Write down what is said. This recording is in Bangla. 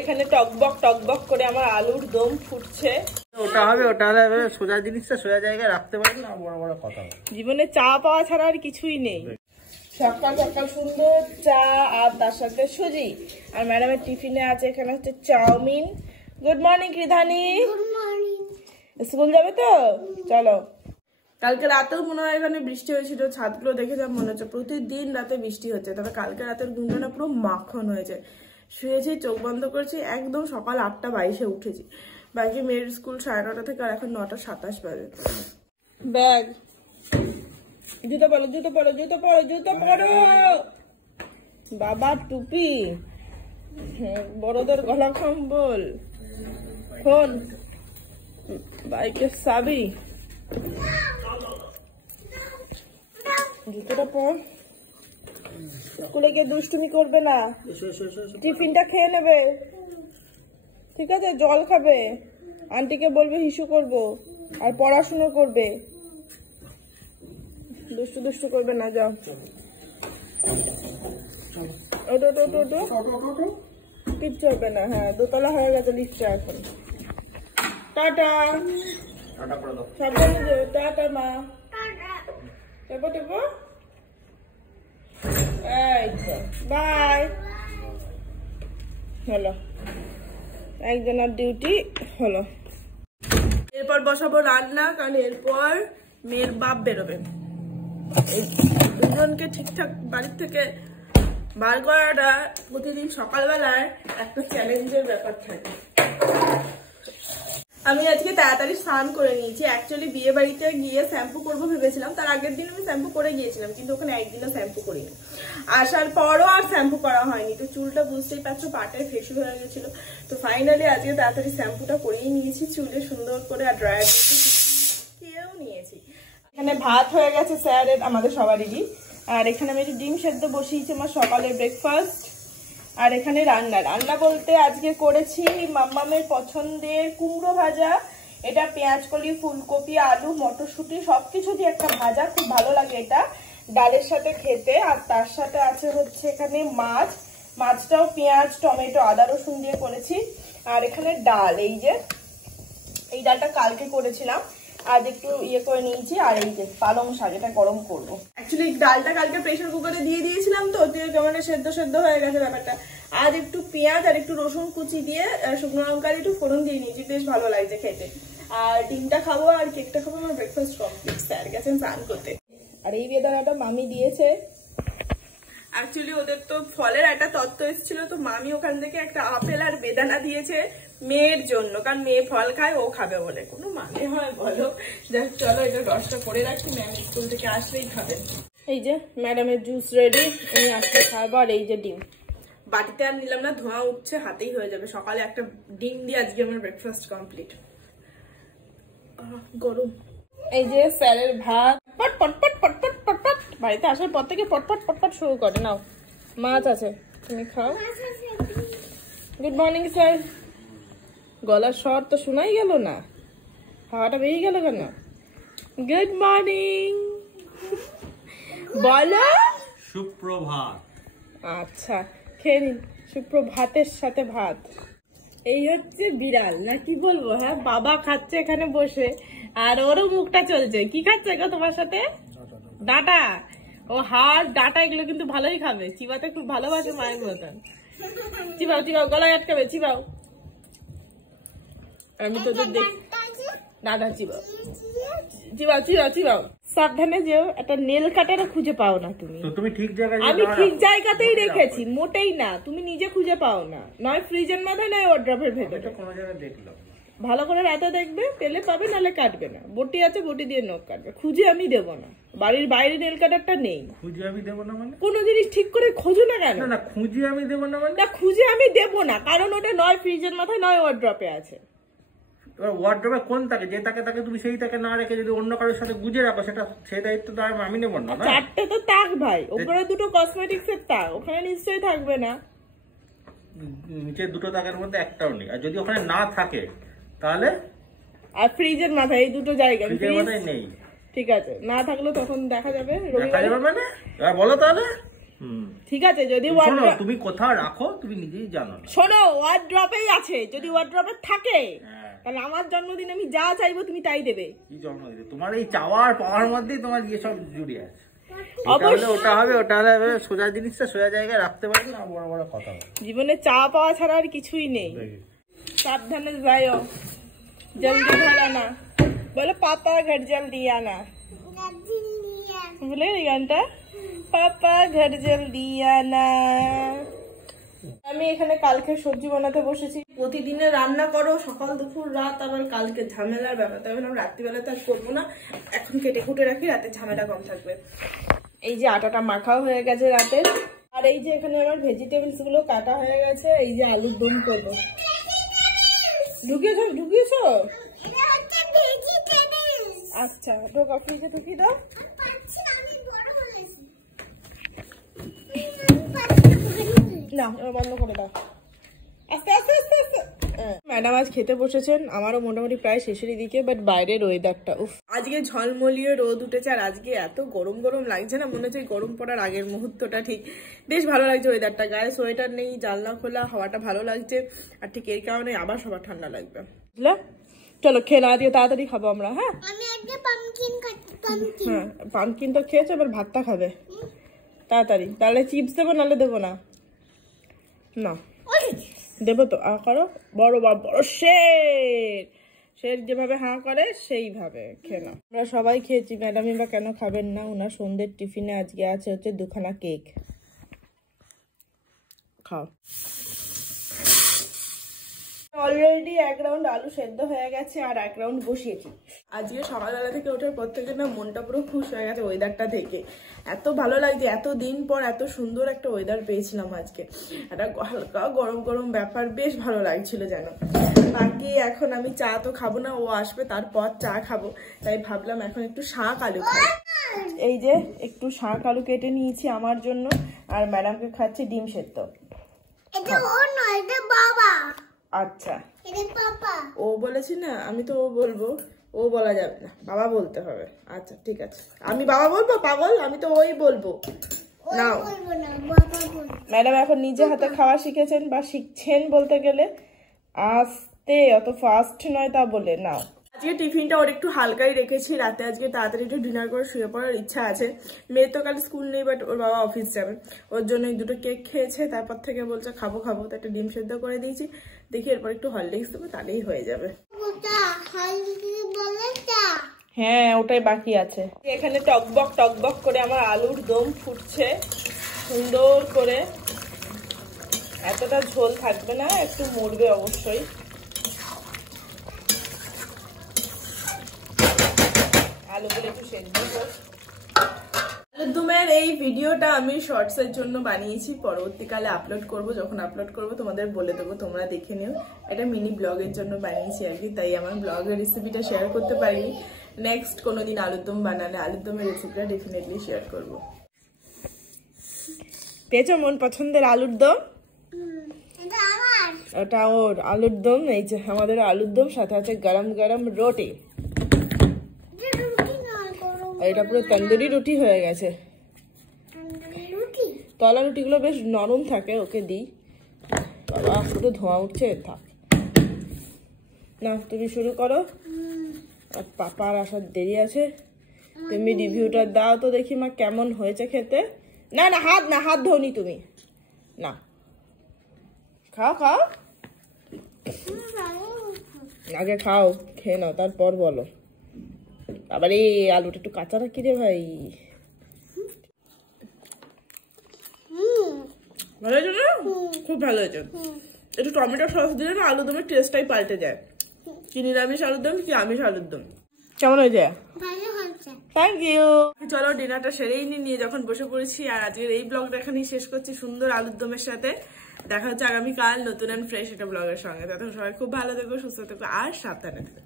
এখানে টকবক করে আমার আলুর দম ফুটছে। ওটা হবে, ওটা হলে সোজা জিনিসটা সোজা জায়গায় রাখতে পারবে না, বড় বড় কথা। জীবনে চা পাওয়া ছাড়া আর কিছুই নেই। সকাল সকাল সুন্দর চা আর তার সাথে সুজি। আর ম্যাডামের টিফিনে আছে এখানে হচ্ছে চাউমিন। গুড মর্নিং কৃধানি। স্কুল যাবে তো? চলো। কালকে রাতেও মনে হয় এখানে বৃষ্টি হয়েছিল, ছাদগুলো দেখে যা মনে হচ্ছে প্রতিদিন রাতে বৃষ্টি হচ্ছে। তবে কালকে রাতের ঘুমটা পুরো মাখন হয়েছে। শুয়েছি, চোখ বন্ধ করেছি, একদম সকাল 8:22 উঠেছি। বাকি মেয়ের স্কুল 9:30 থেকে, আর এখন 9:27 বাজে। ব্যাগ, জুতো পরো, জুতো পরো, জুতো পরো, জুতো পরো। বাবার টুপি, বড়দের গলা কম্বল, ফোন, বাইকের চাবি, জুতোটা পর। স্কুলে গিয়ে দুষ্টুমি করবে না, টিফিনটা খেয়ে নেবে, ঠিক আছে? জল খাবে, আন্টিকে বলবে হিসু করবো, আর পড়াশুনো করবে, দুষ্টু দুষ্টু করবে না। যাও, ওটো ওটো ওটো, কিচ্ছু হবে না। হ্যাঁ, দোতলা হয়ে গেছে লিফটটা এখন। টাটা, সাবধানে যাও। টাটা মা, টেপো টেপো। এই তো, বাই। হলো, একজনের ডিউটি হলো। এরপর বসাবো রান্না, কারণ এরপর মেয়ের বাপ বেরোবে। এই দুজনকে ঠিকঠাক বাড়ির থেকে বার করাটা প্রতিদিন সকালবেলায় একটা চ্যালেঞ্জের ব্যাপার থাকে। আমি আজকে তাড়াতাড়ি স্নান করে নিয়েছি। অ্যাকচুয়ালি বিয়ে বাড়িতে গিয়ে শ্যাম্পু করবো ভেবেছিলাম, তার আগের দিন আমি শ্যাম্পু করে গিয়েছিলাম, কিন্তু ওখানে একদিনও শ্যাম্পু করিনি। আসার পরও আর শ্যাম্পু করা হয়নি, তো চুলটা বুঝতেই পারছো পাটায় ফেসু হয়ে গেছিল। তো ফাইনালি আজকে তাড়াতাড়ি শ্যাম্পুটা করেই নিয়েছি, চুলে সুন্দর করে, আর ড্রায়ার খেয়েও নিয়েছি। এখানে ভাত হয়ে গেছে স্যারের, আমাদের সবারই। আর এখানে আমি একটু ডিম সেদ্ধ বসিয়েছি, আমার সকালের ব্রেকফাস্ট। আর এখানে রান্না বলতে আজকে করেছি মাম্মামের পছন্দের কুমড়ো ভাজা। এটা পেঁয়াজকলি, ফুলকপি, আলু, মটরশুঁটি সবকিছু দিয়ে একটা ভাজা, খুব ভালো লাগে এটা ডালের সাথে খেতে। আর তার সাথে আছে হচ্ছে এখানে মাছ, মাছটাও পেঁয়াজ, টমেটো, আদা, রসুন দিয়ে করেছি। আর এখানে ডাল, এই যে এই ডালটা কালকে করেছিলাম, আজ একটু ইয়ে করে নিয়েছি। আর এই যে পালং শাক, এটা গরম করবো। অ্যাকচুয়ালি ডালটা কালকে প্রেসার কুকারে দিয়ে দিয়েছিলাম, তো মানে সেদ্ধ হয়ে গেছে ব্যাপারটা। আর একটু পেঁয়াজ আর একটু রসুন কুচি দিয়ে শুকনো লঙ্কা একটু ফোড়ন দিয়ে নিয়েছি, বেশ ভালো লাগছে খেতে। আর ডিমটা খাবো আর কেকটা খাবো। আমার ব্রেকফাস্ট কমপ্লিট। স্যার গেছেন স্নান করতে। আর এই বেদানাটা মামি দিয়েছে। অ্যাকচুয়ালি ওদের তো ফলের একটা তত্ত্ব এসেছিল, তো মামি ওখান থেকে একটা আপেল আর বেদানা দিয়েছে মেয়ের জন্য, কারণ মেয়ে ফল খায়, ও খাবে বলে। কোনো মানে হয় বলো? যাক চলো, এটা রসটা করে রাখি, ম্যাম স্কুল থেকে আসলেই খাবেন। এই যে ম্যাডামের জুস রেডি, উনি আসলে খাবো। আর এই যে ডিম, বাটিতে আর নিলাম না, ধোঁয়া উঠছে, হাতেই হয়ে যাবে। সকালে একটা ডিম দিয়ে আজকে আমার ব্রেকফাস্ট কমপ্লিট। গরম। এই যে স্যারের ভাত, পটপট পটপট পটপট পট, বাড়িতে আসার পর থেকে পটপট পটপট শুরু করে। নাও, মাছ আছে, তুমি খাও। Good morning sir. গলার স্বর তো শোনাই গেল না, হাওয়াটা বেরিয়ে গেল কেন? গুড মর্নিং বলো। সুপ্রভাত। আচ্ছা, খেয়ে নিন সুপ্রভাতের সাথে ভাত। এই হচ্ছে বিড়াল, না কি বলবো। হ্যাঁ, বাবা খাচ্ছে এখানে বসে, আর ওরও মুখটা চলছে। কি খাচ্ছে গো তোমার সাথে? ডাটা। ও হাড় ডাটা এগুলো কিন্তু ভালোই খাবে, চিবাতে খুব ভালোবাসে মায়ের মতন। চিবাও চিবাও, গলায় আটকাবে, চিবাও। আমি তোদের দেখ, দাদা চিবাও চিবাও চিবাও চিবাও। সাবধানে যেও, একটা নেল কাটারও খুঁজে পাও না তুমি। তুমি ঠিক জায়গায়, আমি ঠিক জায়গাতেই রেখেছি, মোটেই না। তুমি নিজে খুঁজে পাও না, নয় ফ্রিজের মধ্যে, নয় ওয়ার্ড্রপের ভেতরে। কোনো জায়গায় দেখলাম, ভালো করে রাতে দেখবে, পেলে পাবে, নাহলে কাটবে না। বটি আছে, বটি দিয়ে নখ কাটবে। খুঁজে আমি দেবো না, বাড়ির বাইরে নেল কাটারটা নেই। খুঁজে আমি দেবো না মানে? কোনো জিনিস ঠিক করে খোঁজো না কেন? না, খুঁজে আমি দেবো না মানে? না, খুঁজে আমি দেবো না, কারণ ওটা নয় ফ্রিজের মাথায়, নয় ওয়ার্ড্রপে আছে। ওয়ার্ড্রপে কোন থাকে, যে তাকে তুমি সেই তাকে না রেখে যদি অন্য কারোর সাথে গুজে রাখো, সেটা সেই দায়িত্ব তো আমি নেবো না। চারটে তো তাক ভাই, উপরে দুটো কসমেটিক্স এর তাক, ওখানে নিশ্চয়ই থাকবে না। নিচে দুটো তাকের মধ্যে একটাও নেই, আর যদি ওখানে না থাকে তাহলে? আর ফ্রিজের মাথায় এই দুটো জায়গা নেই। ঠিক আছে, না থাকলে তখন দেখা যাবে। দেখা যাবে মানে? বলো তাহলে। ঠিক আছে, যদি তুমি কোথাও রাখো তুমি নিজেই জানো না। শোনো, ওয়ার্ড্রপেই আছে, যদি ওয়ার্ড্রপে থাকে তাহলে আমার জন্মদিন আমি যা চাইবো তুমি তাই দেবে। কি জন্মদিন? তোমার এই চাওয়ার পাওয়ার মধ্যেই তোমার ইয়ে সব জড়িয়ে আছে। ওটা হবে, ওটা হলে সোজা জিনিসটা সোজা জায়গায় রাখতে পারবে না, বড় বড় কথা। জীবনে চা পাওয়া ছাড়া আর কিছুই নেই। সাবধানে যাইও, জলদি ঘর আনা। বলো পাপা ঘর জলদি আনা, বলে এই গানটা, পাপা ঘর জলদি আনা। আমি এখানে কালকে সবজি বানাতে বসেছি। প্রতিদিনে রান্না করো সকাল দুপুর রাত, আবার কালকে ঝামেলার ব্যাপার, তাই বললাম রাত্রিবেলা তো আর করবো না, এখন কেটে কুটে রাখি, রাতে ঝামেলা কম থাকবে। এই যে আটাটা মাখাও হয়ে গেছে রাতে, আর এই যে এখানে আমার ভেজিটেবলস গুলো কাটা হয়ে গেছে। এই যে আলুর দম করবো। ঢুকিয়েছো? আচ্ছা, ঢোকা, ফ্রিজে ঢুকিয়ে দাও। না, এবার বন্ধ করে দাও, আস্তে আস্তে আস্তে আস্তে। ম্যাডাম আজ খেতে বসেছেন, আমারও মোটামুটি প্রায় শেষের দিকে, বাট বাইরের ওয়েদারটা উফ, আজকে ঝলমলিয়ে রোদ উঠেছে, আর আজকে এত গরম গরম লাগছে না, মনে হচ্ছে গরম পড়ার আগের মুহূর্তটা ঠিক। বেশ ভালো লাগছে ওয়েদারটা, গায়ে সোয়েটার নেই, জানলা খোলা, হাওয়াটা ভালো লাগছে, আর ঠিক এই কারণে আবার সবার ঠান্ডা লাগবে। বুঝলে? চলো খেয়ে না দিয়ে তাড়াতাড়ি খাবো আমরা। হ্যাঁ, পামকিন তো খেয়েছো, এবার ভাতটা খাবে তাড়াতাড়ি। তাহলে চিপস দেবো, নাহলে দেবো না? না দেবো তো, করো। বড় বড় শের যেভাবে হাঁ করে সেইভাবে খেয়ে নাও। আমরা সবাই খেয়েছি, ম্যাডামই বা কেন খাবেন না? ওনার সন্ধ্যের টিফিনে আজকে আছে হচ্ছে 2খানা কেক। খাও। অলরেডি 1 রাউন্ড আলু সেদ্ধ হয়ে গেছে, আর 1 রাউন্ড বসিয়েছি। আজকে সকালবেলা থেকে ওঠার পর থেকে না মনটা পুরো খুশ হয়ে গেছে ওয়েদারটা থেকে। এত ভালো লাগছে, এত দিন পর এত সুন্দর একটা ওয়েদার পেয়েছিলাম আজকে। একটা হালকা গরম গরম ব্যাপার, বেশ ভালো লাগছিল যেন। বাকি এখন আমি চা তো খাবো না, ও আসবে তারপর চা খাবো, তাই ভাবলাম এখন একটু শাক আলু খাই। এই যে একটু শাক আলু কেটে নিয়েছি আমার জন্য, আর ম্যাডামকে খাচ্ছি ডিম সেদ্ধ। আচ্ছা, ও বলেছি না, আমি তো ও বলবো, ও বলা যাবে না, বাবা বলতে হবে। আচ্ছা ঠিক আছে, আমি বাবা বলবো? পাগল, আমি তো ওই বলবো। নাও, ম্যাডাম এখন নিজে হাতে খাওয়া শিখেছেন, বা শিখছেন বলতে গেলে, আস্তে, অত ফাস্ট নয়, তা বলে নাও। আজকে টিফিনটা ওর একটু হালকাই রেখেছি, রাতে আজকে তাড়াতাড়ি একটু ডিনার করে শুয়ে পড়ার ইচ্ছা আছে। মেয়ের তো কাল স্কুল নেই, বাট ওর বাবা অফিস যাবে, ওর জন্য 2টো কেক খেয়েছে, তারপর থেকে বলছে খাবো খাবো, তো একটা ডিম সেদ্ধ করে দিয়েছি। দেখি এরপর একটু হরলিক্স দেবো, তাহলেই হয়ে যাবে। হ্যাঁ, ওটাই বাকি আছে। এখানে টকবক টকবক করে আমার আলুর দম ফুটছে সুন্দর করে। এতটা ঝোল থাকবে না, একটু মরবে অবশ্যই। আলুগুলো একটু সেদ্ধ হোক। আলুর দমের এই ভিডিওটা আমি শর্টসের জন্য বানিয়েছি, পরবর্তীকালে আপলোড করব। যখন আপলোড করব তোমাদের বলে দেবো, তোমরা দেখে নিও। এটা মিনি ব্লগের জন্য বানিয়েছি আর কি, তাই আমার ব্লগের রেসিপিটা শেয়ার করতে পারিনি। নেক্সট কোনোদিন আলুর দম বানালে আলুর দমের রেসিপিটা ডেফিনেটলি শেয়ার করব। পেয়েছো মন পছন্দের আলুর দম? ওটা ওর আলুর দম। এই যে আমাদের আলুর দম, সাথে আছে গরম গরম রুটি। এটা পুরো তন্দুরি রুটি হয়ে গেছে। তলা রুটিগুলো বেশ নরম থাকে, ওকে দিই। বাবা শুধু ধোঁয়া উঠছে, থাক না, তুমি শুরু করো, আর পাপার আসার দেরি আছে। তুমি রিভিউটা দাও তো দেখি মা কেমন হয়েছে খেতে। না না, হাত ধোনি তুমি, না খাও খাও, আগে খাও, খেয়ে নাও, তারপর বলো। আবার এই আলুটা একটু কাঁচা রাখি রে ভাই। ভালো হয়েছে না? খুব ভালো হয়েছে। একটু টমেটো সস দিলে না আলুর দমের টেস্টটাই পাল্টে যায়। কি নিরামিষ আলুর দম, কি আমিষ আলুর দম। কেমন হয়েছে? Thank you. চলো ডিনারটা সেরেই নিয়ে যখন বসে পড়েছি, আর আজকের এই ব্লগটা এখানেই শেষ করছি সুন্দর আলুর দমের সাথে। দেখা হচ্ছে আগামীকাল নতুন অ্যান্ড ফ্রেশ একটা ব্লগের সঙ্গে। তখন সবাই খুব ভালো থেকো, সুস্থ থেকো, আর সাবধানে থেকো।